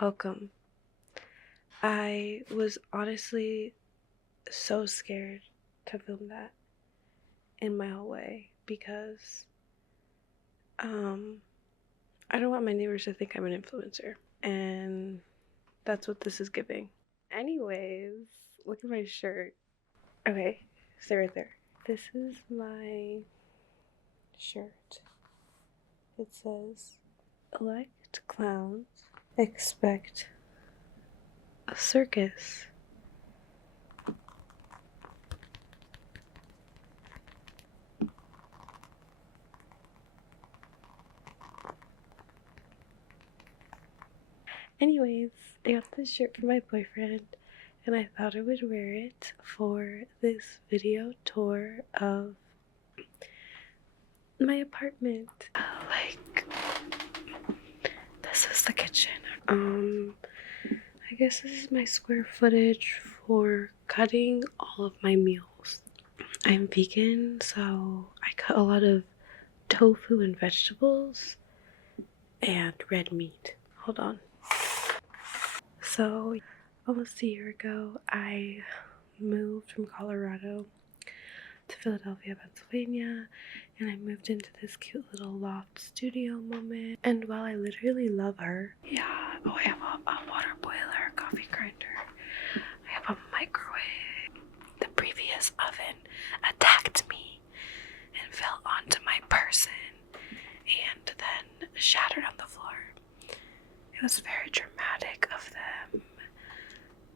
Welcome. I was honestly so scared to film that in my hallway because I don't want my neighbors to think I'm an influencer, and that's what this is giving. Anyways, look at my shirt. Okay, stay right there. This is my shirt. It says, "Elect clowns, expect a circus." Anyways, I got this shirt for my boyfriend, and I thought I would wear it for this video tour of my apartment. This is the kitchen. I guess this is my square footage for cutting all of my meals. I'm vegan, so I cut a lot of tofu and vegetables and red meat. Hold on. So, almost a year ago, I moved from Colorado to Philadelphia, Pennsylvania, and I moved into this cute little loft studio moment. And while I literally love her, I have a water boiler, a coffee grinder, I have a microwave. The previous oven attacked me and fell onto my person and then shattered on the floor. It was very dramatic of them,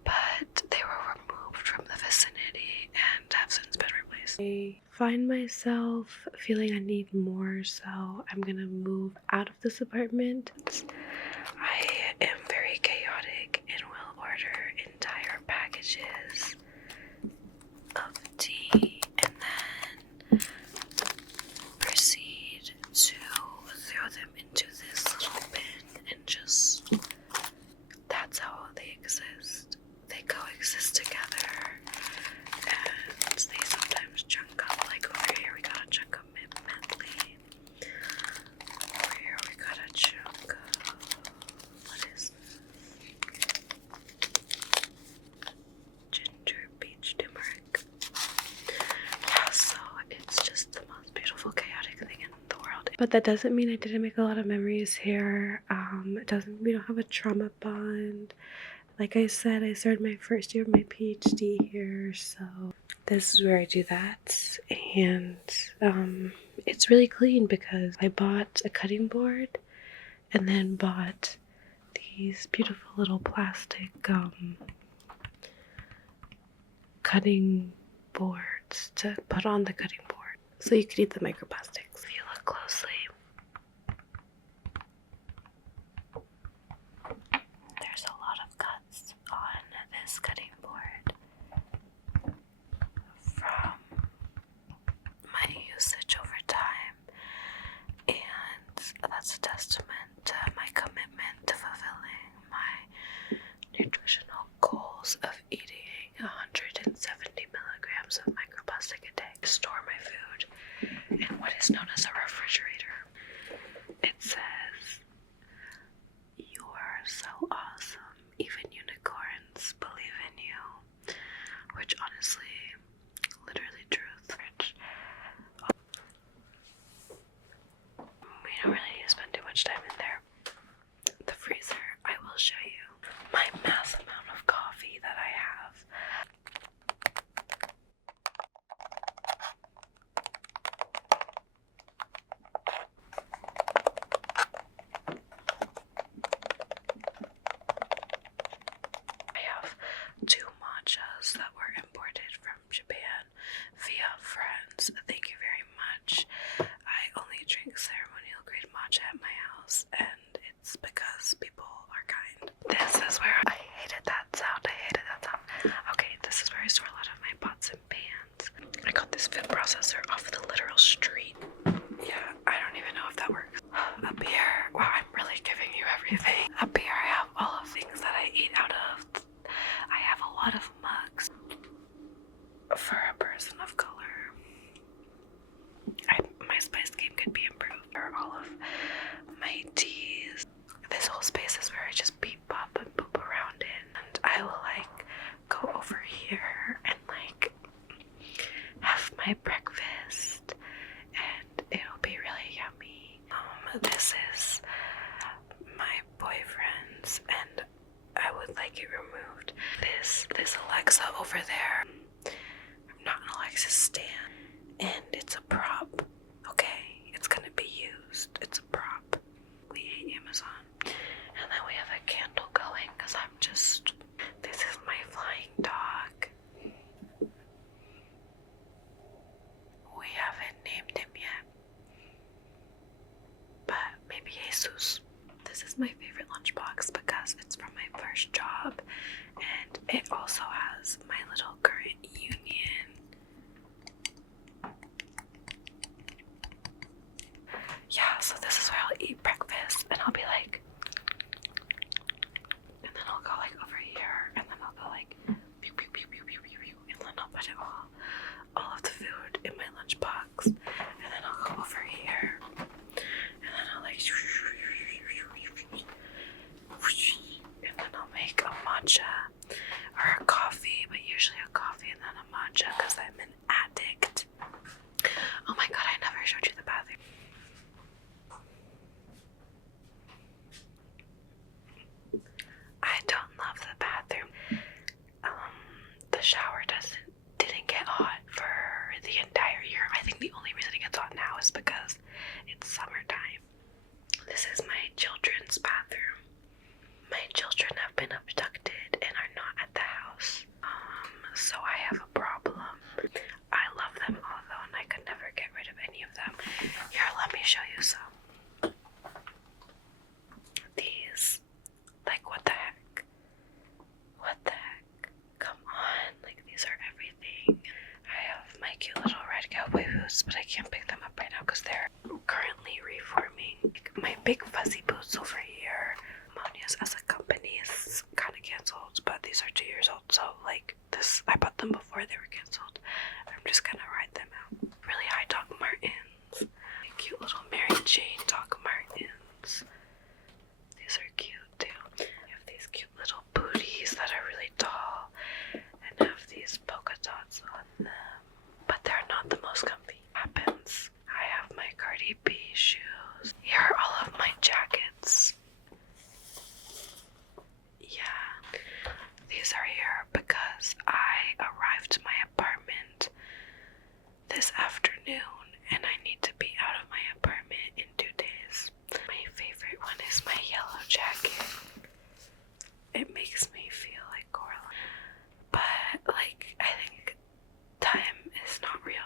but they were removed from the vicinity and have since been replaced. I find myself feeling I need more, so I'm gonna move out of this apartment. I am very chaotic and will order entire packages of tea and then proceed to throw them into this little bin and just, that's how they exist. They coexist together, and they sometimes chunk up. Like over here we got a chunk of mint medley. Over here we got a chunk of, what is this? Ginger peach turmeric. Yeah, so it's just the most beautiful chaotic thing in the world. But that doesn't mean I didn't make a lot of memories here. It doesn't mean we don't have a trauma bond. Like I said, I started my first year of my PhD here, so this is where I do that. And it's really clean because I bought a cutting board and then bought these beautiful little plastic cutting boards to put on the cutting board so you could eat the microplastics. If you look closely, there's a lot of cuts on this cutting board from my usage over time, and that's a testament to my commitment to fulfilling my nutritional goals of eating 170 milligrams of microplastic a day. Store my food in what is known as a refrigerator. It says, "You are so awesome, even unicorns believe in you," which honestly, literally truth. We don't really need to spend too much time in there. The freezer, I will show you my massive amount of coffee that I have. I have 2 matchas that were imported from Japan via friends. Thank you very much. I only drink ceremonial grade matcha at my house, and it's because people are kind. This is where I hated that sound. Okay, this is where I store a lot of my pots and pans. I got this food processor off the literal street. Yeah, I don't even know if that works. Up here, wow, I'm really giving you everything. Up here I have all of things that I eat out of. I have a lot of mugs. For a person of color, my spice game could be improved. For all of my teas. This whole space is where I just beat pop here and like have my breakfast, and it'll be really yummy. This is my boyfriend's, and I would like it removed. This Alexa over there, I'm not an Alexa stan, and it's a prop. Okay, it's gonna be used. It's a prop. We hate Amazon. And then we have a candle going because I'm just. This is my flying dog. We haven't named him yet, but maybe Jesus. This is my favorite lunchbox because it's from my first job, and it also has my little current union. Yeah, so this is where I'll eat breakfast, and I'll be like, and then I'll go like over here, and then I'll go like, pew, pew, pew, pew, pew, pew, pew, and then I'll put it all of the food in my lunchbox, and then I'll go over here, and then I'll like, and then I'll make a matcha or a coffee, but usually a coffee and then a matcha because I'm an addict. Oh my god, I never showed you the bathroom. I don't love the bathroom. The shower didn't get hot for the entire year. I think the only reason it gets hot now is because it's summertime. This is my children's bathroom. My children have been abducted and are not at the house. So I have a problem. I love them all though, and I could never get rid of any of them. Here, let me show you some. These. Like, what the heck? What the heck? Come on. Like, these are everything. I have my cute little red cowboy boots, but I can't pick them up right now because they're currently reforming. Like, my big fuzzy boots over here. Monia's as a company is kind of canceled, but these are 2 years old, so like this, I bought them before they were canceled. I'm just gonna ride them out. Really high Doc Martens. Cute little Mary Jane Doc Martens. These are cute too. You have these cute little booties that are really tall and have these polka dots on them, but they're not the most comfy. Happens. I have my Cardi B shoes. Here are all of my jackets. Yeah, these are here because I arrived to my apartment this afternoon and I need to be out of my apartment in 2 days. My favorite one is my yellow jacket. It makes me feel like Coraline, but like I think time is not real,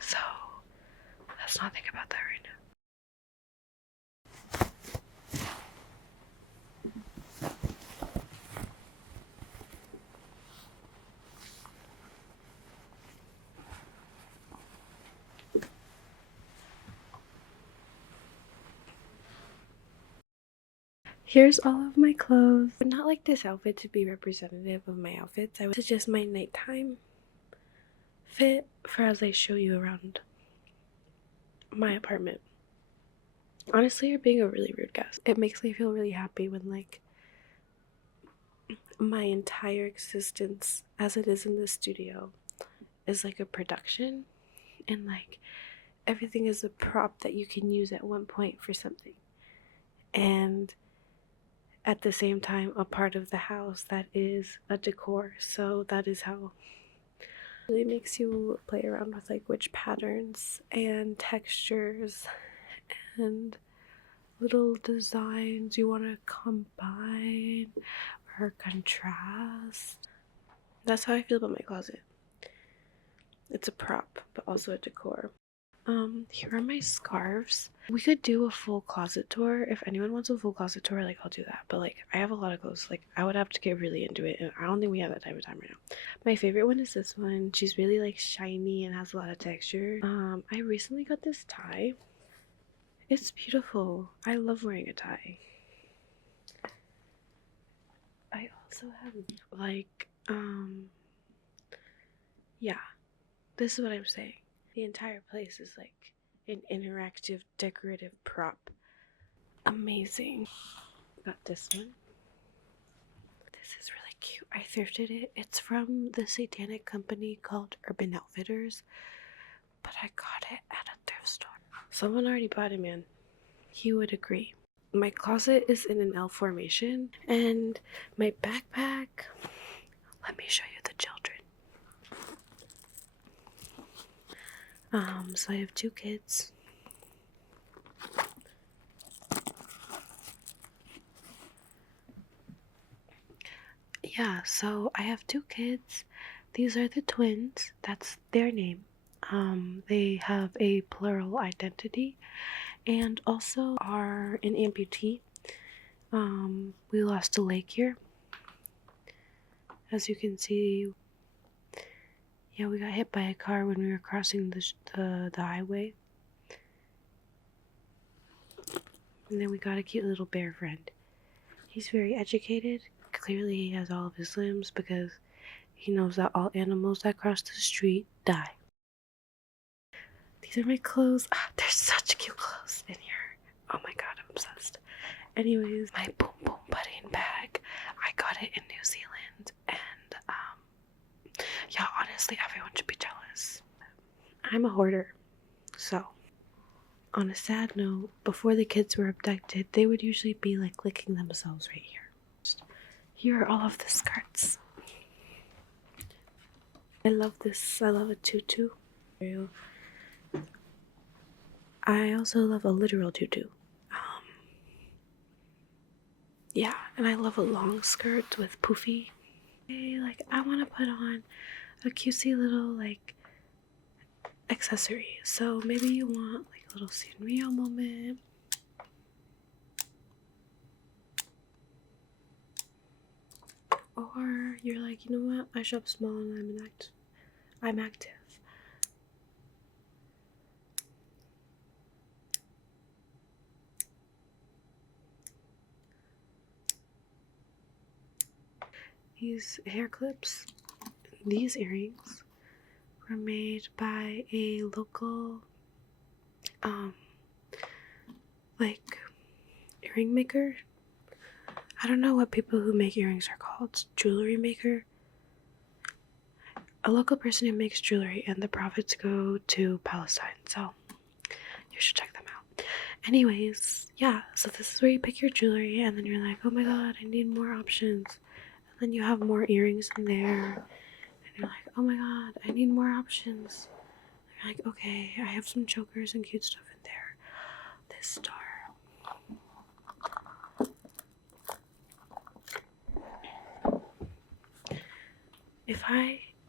so let's not think about that right now. Here's all of my clothes. I would not like this outfit to be representative of my outfits. I would suggest my nighttime fit for as I show you around my apartment. Honestly, you're being a really rude guest. It makes me feel really happy when like my entire existence as it is in the studio is like a production, and like everything is a prop that you can use at one point for something, and at the same time a part of the house that is a decor. So that is how it really makes you play around with like which patterns and textures and little designs you want to combine or contrast. That's how I feel about my closet. It's a prop but also a decor. Here are my scarves. We could do a full closet tour. If anyone wants a full closet tour, like I'll do that. But like I have a lot of clothes. Like I would have to get really into it, and I don't think we have that type of time right now. My favorite one is this one. She's really like shiny and has a lot of texture. I recently got this tie. It's beautiful. I love wearing a tie. I also have like yeah, this is what I'm saying. The entire place is like an interactive decorative prop. Amazing. Got this one. This is really cute. I thrifted it. It's from the satanic company called Urban Outfitters, but I got it at a thrift store. Someone already bought it, man. He would agree. My closet is in an L formation, and my backpack. Let me show you the children. So I have 2 kids. Yeah, so I have 2 kids. These are the twins. That's their name. They have a plural identity and also are an amputee. We lost a leg here. As you can see, yeah, we got hit by a car when we were crossing the highway. And then we got a cute little bear friend. He's very educated. Clearly he has all of his limbs because he knows that all animals that cross the street die. These are my clothes. There's such cute clothes in here. Oh my god, I'm obsessed. Anyways, my Boom Boom Pudding bag. I got it in New Zealand, and yeah, honestly, everyone should be jealous. I'm a hoarder, so on a sad note, before the kids were abducted, they would usually be like licking themselves right here. Here are all of the skirts. I love this. I love a tutu. I also love a literal tutu. Yeah, and I love a long skirt with poofy. Like, I want to put on a cutesy little, like, accessory. So maybe you want, like, a little Sanrio moment. Or you're like, you know what? I shop small and I'm active. These hair clips, these earrings were made by a local, like, earring maker. I don't know what people who make earrings are called. Jewelry maker. A local person who makes jewelry, and the profits go to Palestine. So you should check them out. Anyways, yeah, so this is where you pick your jewelry, and then you're like, oh my god, I need more options. And then you have more earrings in there, and you're like, oh my god, I need more options. And you're like, okay, I have some chokers and cute stuff in there. This star.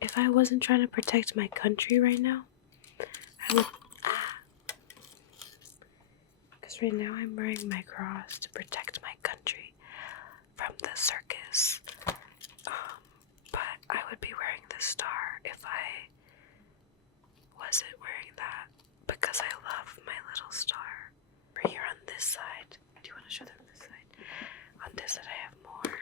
If I wasn't trying to protect my country right now, I would. Because right now I'm wearing my cross to protect my country from the circus. But I would be wearing this star if I wasn't wearing that, because I love my little star. We're here on this side. Do you want to show them this side? On this side I have more.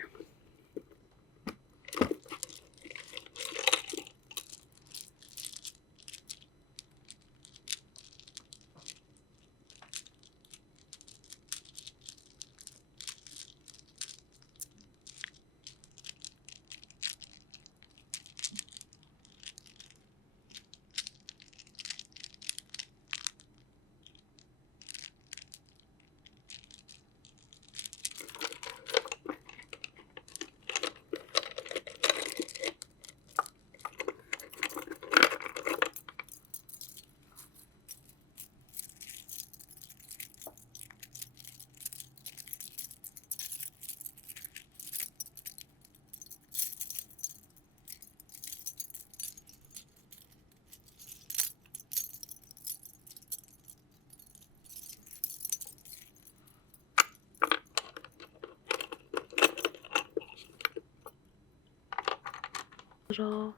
Little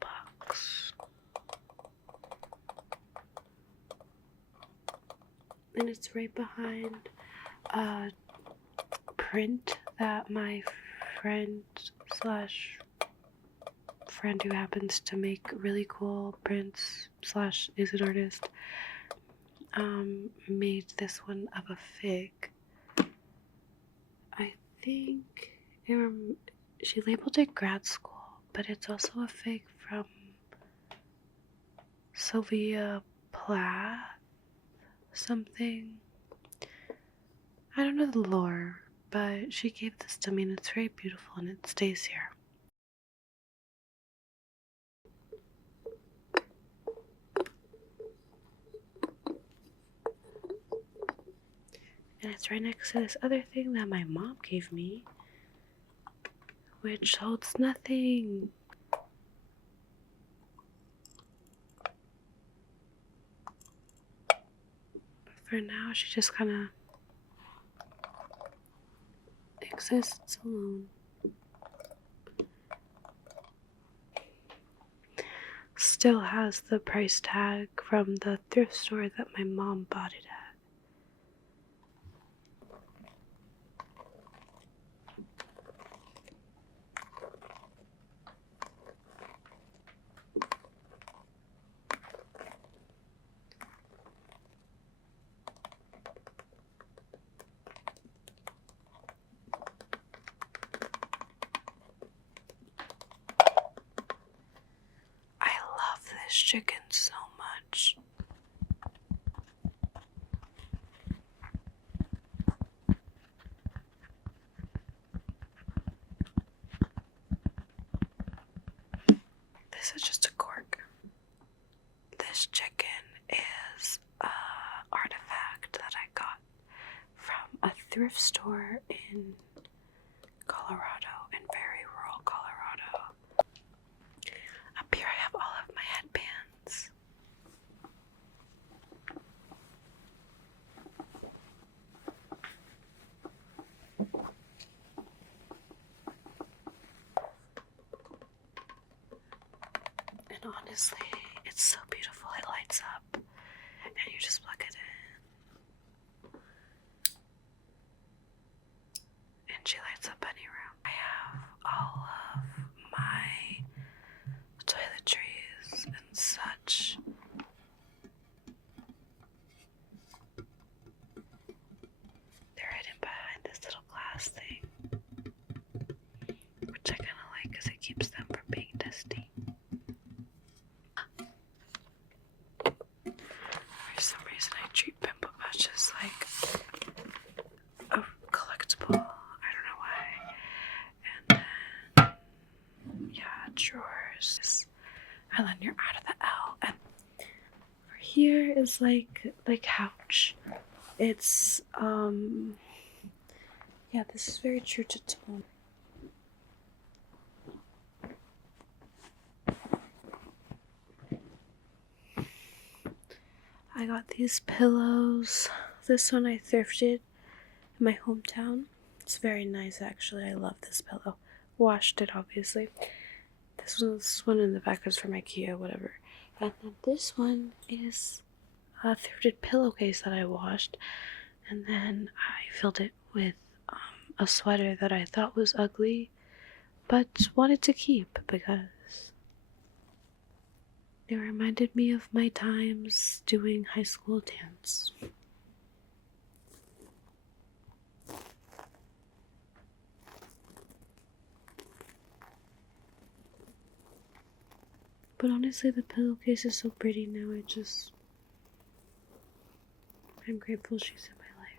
box. And it's right behind a print that my friend slash friend who happens to make really cool prints slash is an artist made this one of a fig. I think she labeled it grad school, but it's also a fig from Sylvia Plath something. I don't know the lore, but she gave this to me and it's very beautiful and it stays here. And it's right next to this other thing that my mom gave me, which holds nothing. But for now, she just kind of exists alone. Still has the price tag from the thrift store that my mom bought it at. I love this chicken so much. This is just a cork. This chicken is an artifact that I got from a thrift store in Colorado, in very rural Colorado. Up here I have all of my headbands. And honestly, it's so beautiful. It lights up and you just plug it in. And she lights up any room. I have all of my toiletries and such. They're hidden behind this little glass thing, which I kind of like because it keeps them from being dusty. For some reason I treat pimple patches like a collectible. I don't know why. And then, yeah, drawers. And then you're out of the L. And over here is like the couch. It's, yeah, this is very true to tone. I got these pillows. This one I thrifted in my hometown. It's very nice, actually. I love this pillow. Washed it, obviously. This one in the back is from IKEA, whatever. And then this one is a thrifted pillowcase that I washed. And then I filled it with a sweater that I thought was ugly, but wanted to keep because it reminded me of my times doing high school dance. But honestly, the pillowcase is so pretty now. I'm grateful she's in my life.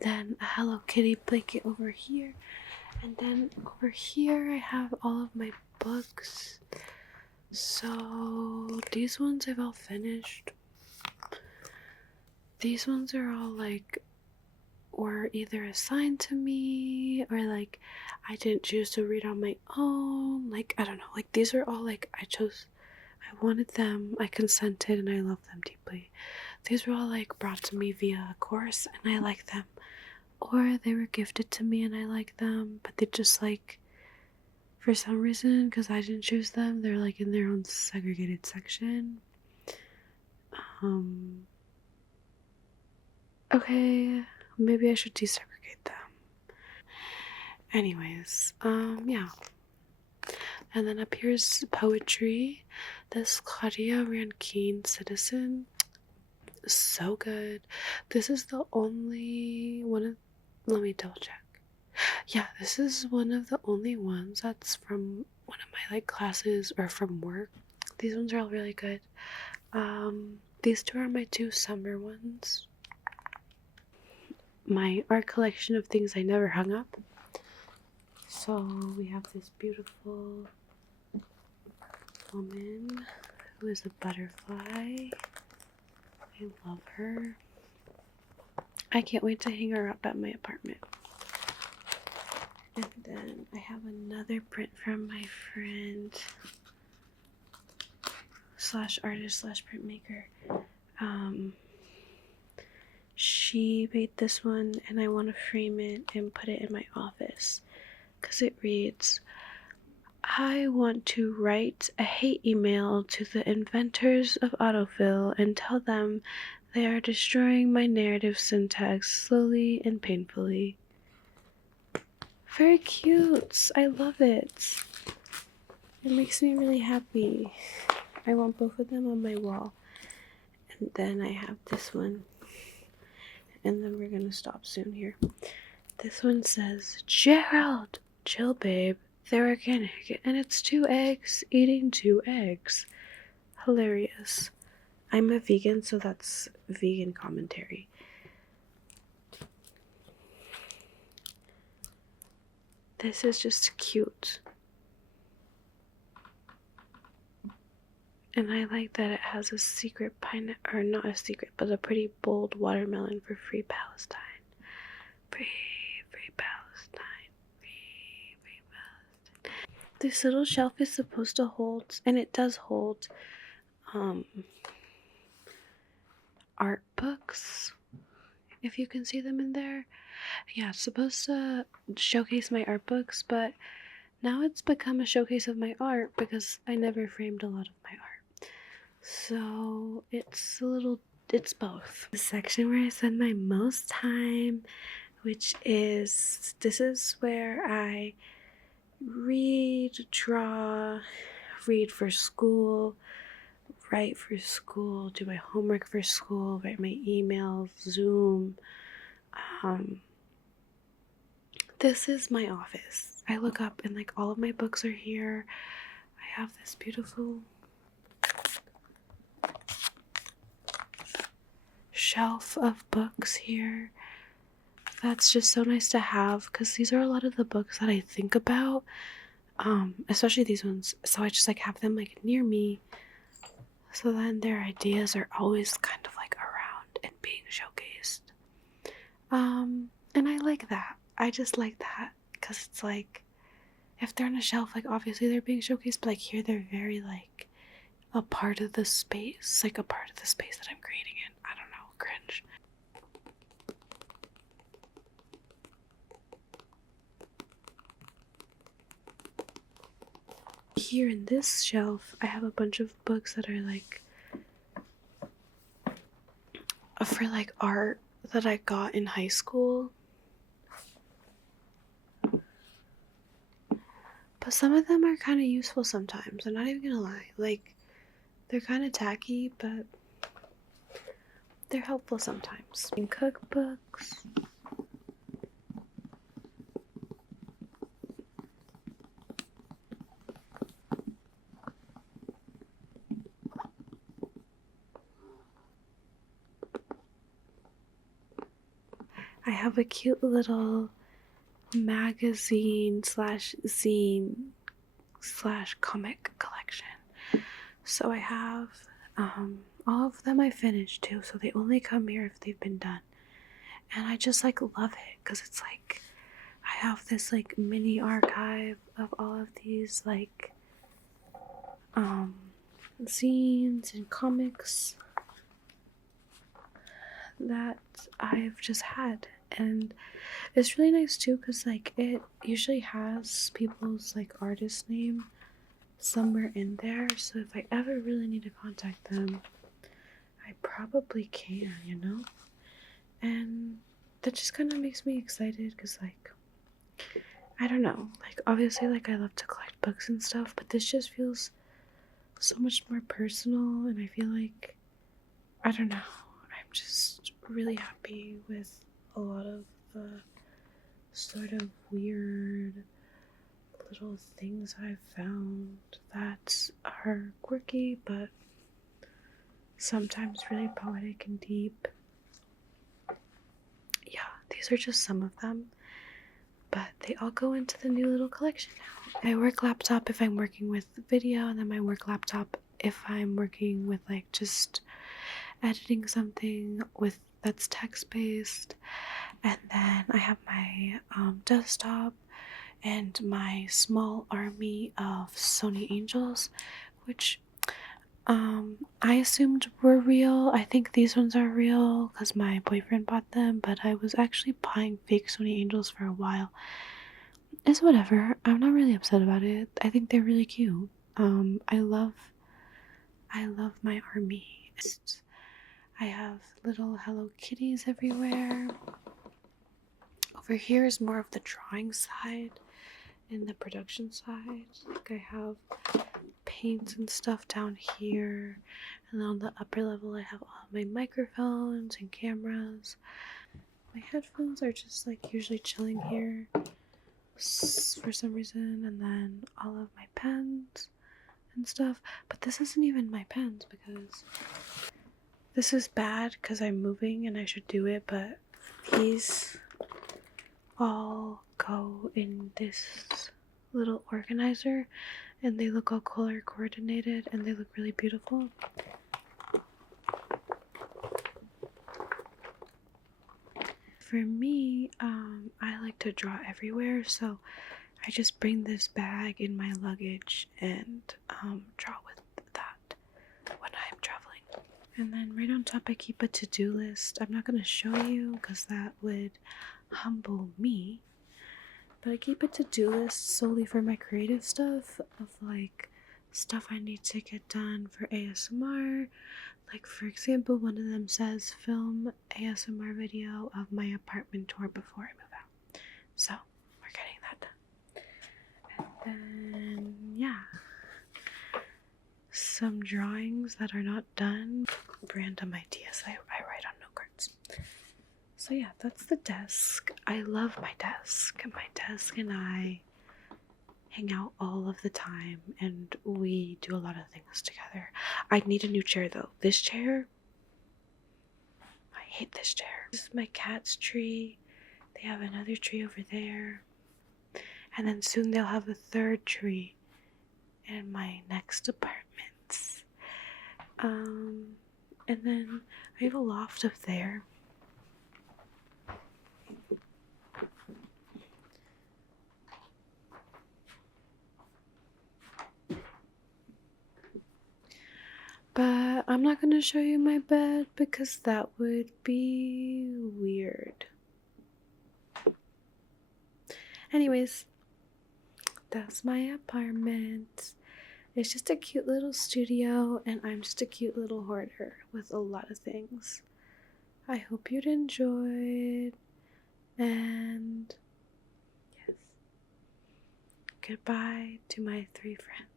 Then a Hello Kitty blanket over here. And then over here I have all of my books. So these ones I've all finished. These ones are all like were either assigned to me or like I didn't choose to read on my own. Like I don't know. Like these are all like I wanted them, I consented, and I love them deeply. These were all like brought to me via a course and I like them. or they were gifted to me and I like them, but they just like, for some reason, because I didn't choose them, they're like in their own segregated section. Okay, maybe I should desegregate them. Anyways, yeah. And then up here is poetry. This Claudia Rankine Citizen, so good. This is the only one of, let me double check. Yeah, this is one of the only ones that's from one of my like classes or from work. These ones are all really good. These two are my two summer ones. My art collection of things I never hung up. So we have this beautiful woman who is a butterfly. I love her. I can't wait to hang her up at my apartment. And then I have another print from my friend slash artist slash printmaker. She made this one and I want to frame it and put it in my office because it reads, I want to write a hate email to the inventors of autofill and tell them they are destroying my narrative syntax slowly and painfully. Very cute. I love it. It makes me really happy. I want both of them on my wall. And then I have this one. And then we're gonna stop soon here. This one says, Gerald! Chill, babe. They're organic, and it's 2 eggs eating 2 eggs. Hilarious. I'm a vegan, so that's vegan commentary. This is just cute. And I like that it has a secret pineapple, or not a secret, but a pretty bold watermelon for Free Palestine. Free Palestine. Free Palestine. This little shelf is supposed to hold, and it does hold, art books, if you can see them in there. Yeah, it's supposed to showcase my art books, but now it's become a showcase of my art because I never framed a lot of my art. So it's both. The section where I spend my most time, which is, this is where I read, draw, read for school, write for school, do my homework for school, write my emails, Zoom. This is my office. I look up and like all of my books are here. I have this beautiful shelf of books here. That's just so nice to have because these are a lot of the books that I think about, especially these ones. So I just like have them like near me, so then their ideas are always kind of like around and being showcased. And I like that. I just like that because it's like, if they're on a shelf, like obviously they're being showcased, but like here they're very like a part of the space, like a part of the space that I'm creating in. I don't know, cringe. Here in this shelf, I have a bunch of books that are like for like art that I got in high school. But some of them are kind of useful sometimes. I'm not even gonna lie. Like, they're kind of tacky, but they're helpful sometimes. And cookbooks. I have a cute little magazine slash zine slash comic collection. So I have all of them I finished too, so they only come here if they've been done. And I just like love it because it's like I have this like mini archive of all of these like zines and comics that I've just had, And it's really nice too because like it usually has people's like artist name somewhere in there, so if I ever really need to contact them, I probably can, you know? And that just kind of makes me excited because like I don't know, like obviously like I love to collect books and stuff, but this just feels so much more personal, and I feel like I don't know, I'm just really happy with a lot of the sort of weird little things I've found that are quirky but sometimes really poetic and deep. Yeah, these are just some of them, but they all go into the new little collection now. My work laptop if I'm working with video, and then my work laptop if I'm working with like just editing something with that's text-based. And then I have my desktop and my small army of Sony Angels, which I assumed were real. I think these ones are real because my boyfriend bought them, but I was actually buying fake Sony Angels for a while. It's whatever. I'm not really upset about it. I think they're really cute. I love my army. I have little Hello Kitties everywhere. Over here is more of the drawing side and the production side. Like I have paints and stuff down here, and then on the upper level I have all my microphones and cameras. My headphones are just like usually chilling here for some reason, and then all of my pens and stuff. But this isn't even my pens because this is bad because I'm moving and I should do it, but these all go in this little organizer and they look all color coordinated and they look really beautiful. For me, I like to draw everywhere, so I just bring this bag in my luggage and draw with that when I'm traveling. And then right on top I keep a to-do list. I'm not going to show you because that would humble me, but I keep a to-do list solely for my creative stuff of like stuff I need to get done for ASMR. Like for example, one of them says film ASMR video of my apartment tour before I move out. So we're getting that done. And then yeah, some drawings that are not done, random ideas I write on note cards. So yeah, that's the desk. I love my desk. My desk and I hang out all of the time and we do a lot of things together. I need a new chair though. This chair, I hate this chair. This is my cat's tree. They have another tree over there. And then soon they'll have a third tree in my next apartments. And then I have a loft up there. But I'm not going to show you my bed because that would be weird. Anyways, that's my apartment. It's just a cute little studio, and I'm just a cute little hoarder with a lot of things. I hope you'd enjoyed, and yes, goodbye to my 3 friends.